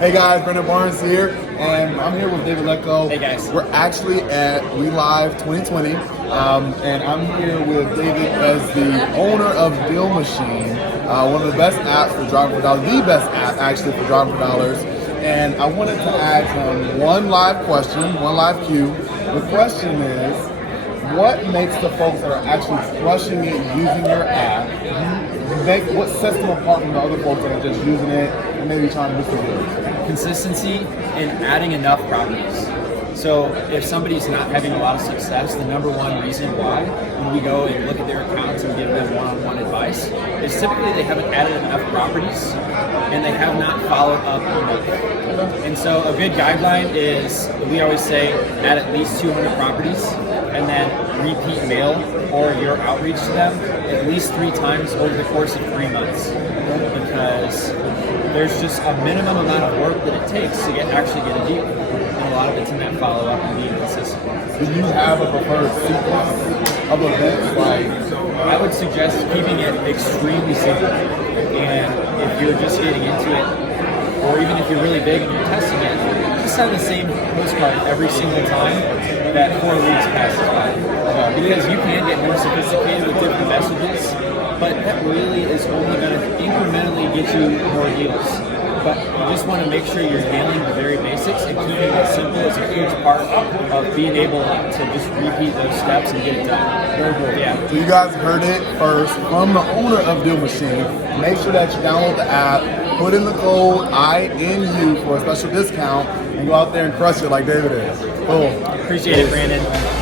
Hey guys, Brendan Barnes here, and I'm here with David Lecko. Hey guys. We're actually at We Live 2020, and I'm here with David as the owner of Deal Machine, one of the best apps for driving for dollars, the best app actually for driving for dollars. And I wanted to ask him one live question, one live cue. The question is, what makes the folks that are actually crushing it using your app, what sets them apart from the other folks that are just using it and maybe trying to do some good? Consistency and adding enough properties. So if somebody's not having a lot of success, the number one reason why, when we go and look at their accounts and give them one-on-one advice, is typically they haven't added enough properties and they have not followed up enough. And so a good guideline is, we always say, add at least 200 properties and then repeat mail or your outreach to them at least 3 times over the course of 3 months. Because there's just a minimum amount of work that it takes to actually get a deal. And a lot of it's in that follow-up and being consistent. Do you have a preferred sequence of events? I would suggest keeping it extremely simple. And if you're just getting into it, or even if you're really big and you're testing it, just send the same postcard every single time that 4 weeks passes by. Because you can get more sophisticated with different messages, but that really is only going to incrementally get you more deals. But you just want to make sure you're nailing the very basics, and keeping it simple is a huge part of being able to just repeat those steps and get it done. Very good. Yeah. So you guys heard it first from the owner of Deal Machine. Make sure that you download the app, put in the code INU for a special discount, and go out there and crush it like David is. Boom. Appreciate it, Brandon.